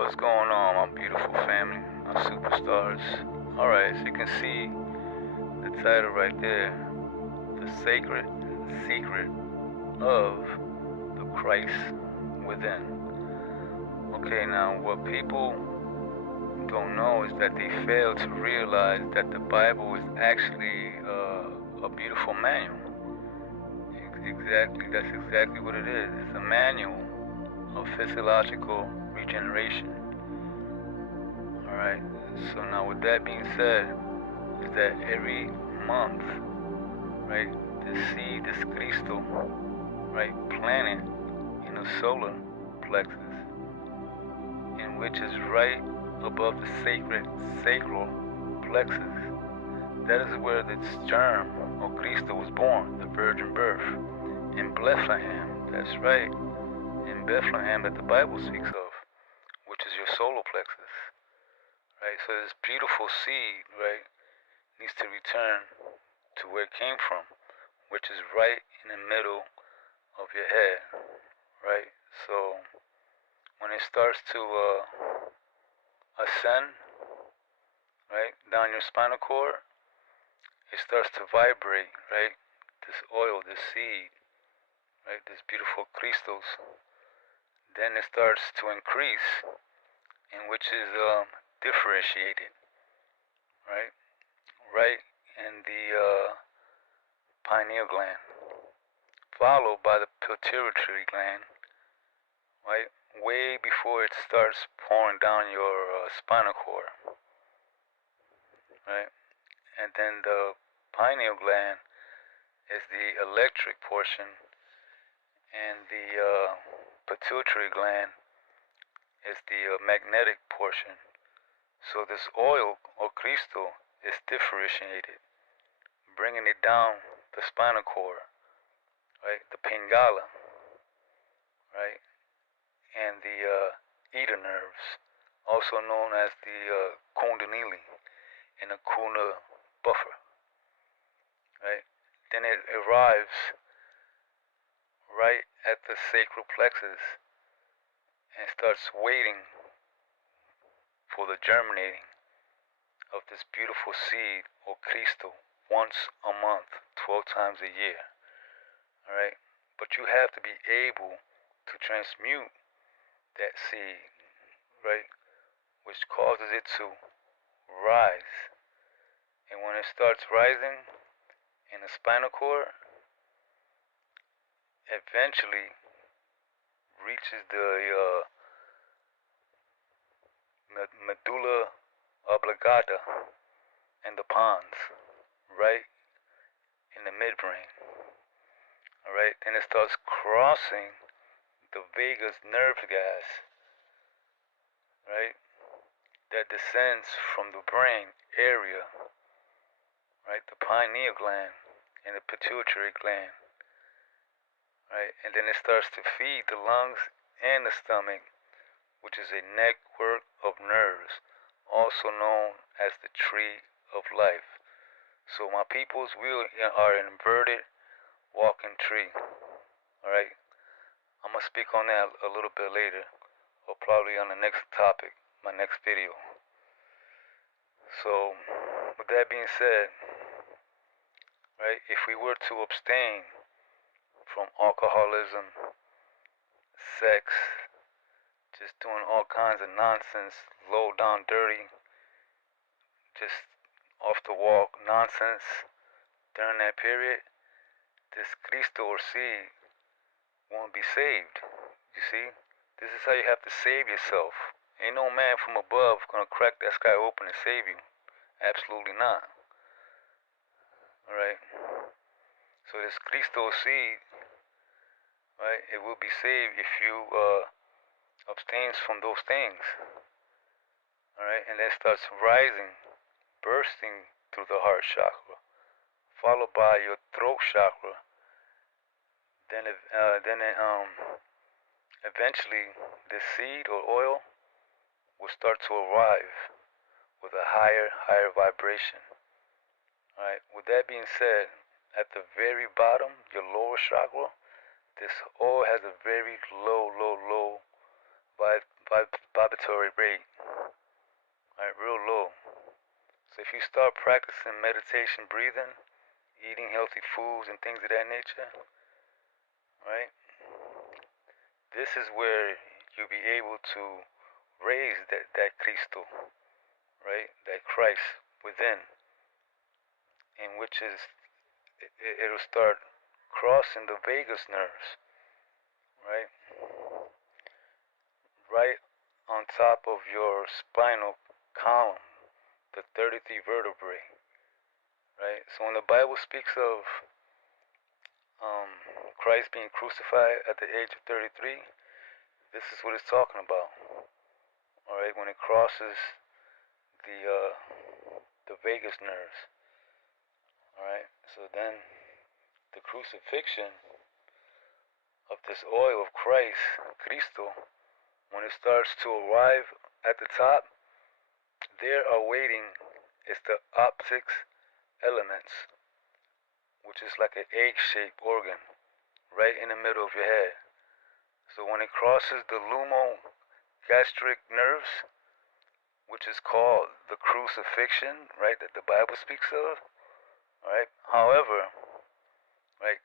What's going on, my beautiful family, my superstars? Alright, so you can see the title right there, The Sacred Secret of the Christ Within. Okay, now what people don't know is that they fail to realize that the Bible is actually a beautiful manual. That's exactly what it is. It's a manual of physiological regeneration. Alright, so now with that being said, is that every month, right, the seed, this crystal, right, planted in the solar plexus, in which is right above the sacral plexus, that is where the germ or crystal was born, the virgin birth, in Bethlehem. That's right, in Bethlehem that the Bible speaks of, which is your solar plexus. Right, so this beautiful seed, right, needs to return to where it came from, which is right in the middle of your head, right? So when it starts to ascend, right, down your spinal cord, it starts to vibrate, right? This oil, this seed, right, these beautiful crystals. Then it starts to increase, in which is differentiated, right? Right in the pineal gland, followed by the pituitary gland, right? Way before it starts pouring down your spinal cord, right? And then the pineal gland is the electric portion, and the pituitary gland is the magnetic portion. So this oil or crystal is differentiated, bringing it down the spinal cord, right, the pingala, right, and the eta nerves, also known as the kundalini and the kuna buffer, right. Then it arrives right at the sacral plexus and starts waiting for the germinating of this beautiful seed or crystal once a month, 12 times a year. Alright? But you have to be able to transmute that seed, right? Which causes it to rise. And when it starts rising in the spinal cord, eventually reaches the medulla oblongata and the pons, right in the midbrain. Alright, then it starts crossing the vagus nerve gas, right, that descends from the brain area, right, the pineal gland and the pituitary gland, right, and then it starts to feed the lungs and the stomach, which is a network of nerves, also known as the tree of life. So my peoples, we are an inverted walking tree. Alright? I'm going to speak on that a little bit later, or probably on the next topic, my next video. So, with that being said, right, if we were to abstain from alcoholism, sex, just doing all kinds of nonsense, low down dirty, just off the walk nonsense during that period, this Cristo or seed won't be saved. You see? This is how you have to save yourself. Ain't no man from above gonna crack that sky open and save you. Absolutely not. Alright? So this Cristo seed, right, it will be saved if you abstains from those things. Alright? And then starts rising, bursting through the heart chakra, followed by your throat chakra. Then eventually this seed or oil will start to arrive with a higher vibration. Alright, with that being said, at the very bottom, your lower chakra, this oil has a very low respiratory rate, right, real low. So if you start practicing meditation, breathing, eating healthy foods and things of that nature, right, this is where you'll be able to raise that Cristo, right, that Christ within, in which is, it'll start crossing the vagus nerves, right, right on top of your spinal column, the 33 vertebrae, right? So when the Bible speaks of Christ being crucified at the age of 33, this is what it's talking about. All right, when it crosses the vagus nerves. All right, so then the crucifixion of this oil of Christ, Cristo, when it starts to arrive at the top, there awaiting is the optics elements, which is like an egg-shaped organ right in the middle of your head. So when it crosses the lumogastric nerves, which is called the crucifixion, right, that the Bible speaks of, right? However, right,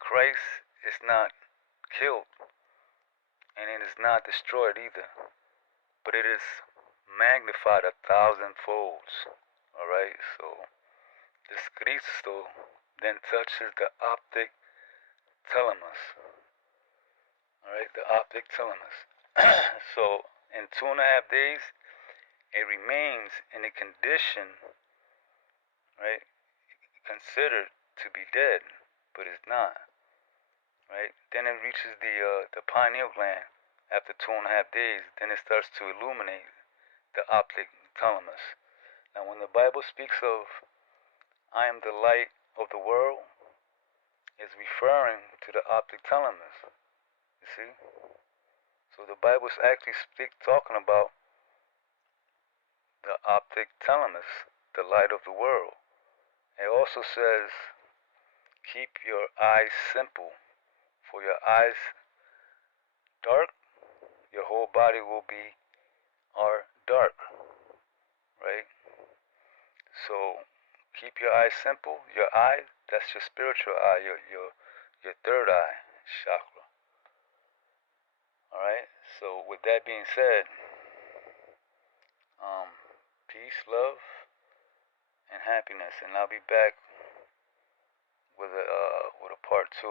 Christ is not killed and it is not destroyed either, but it is magnified 1,000 folds. All right, so this Cristo then touches the optic thalamus. All right, the optic thalamus. So in 2.5 days, it remains in a condition, right, considered to be dead, but it's not, right? Then it reaches the pineal gland after 2.5 days. Then it starts to illuminate the optic thalamus. Now, when the Bible speaks of "I am the light of the world," it's referring to the optic thalamus. You see? So the Bible is actually talking about the optic thalamus, the light of the world. It also says, keep your eyes simple, for your eyes dark, your whole body will be dark, right? So keep your eyes simple. Your eye, that's your spiritual eye, your third eye chakra. All right. So with that being said, peace, love, and happiness, and I'll be back with a part 2,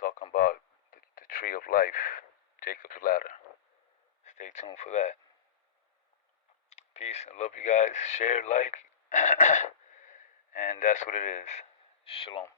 talking about the tree of life, Jacob's ladder. Stay tuned for that. Peace. I love you guys. Share, like, and that's what it is. Shalom.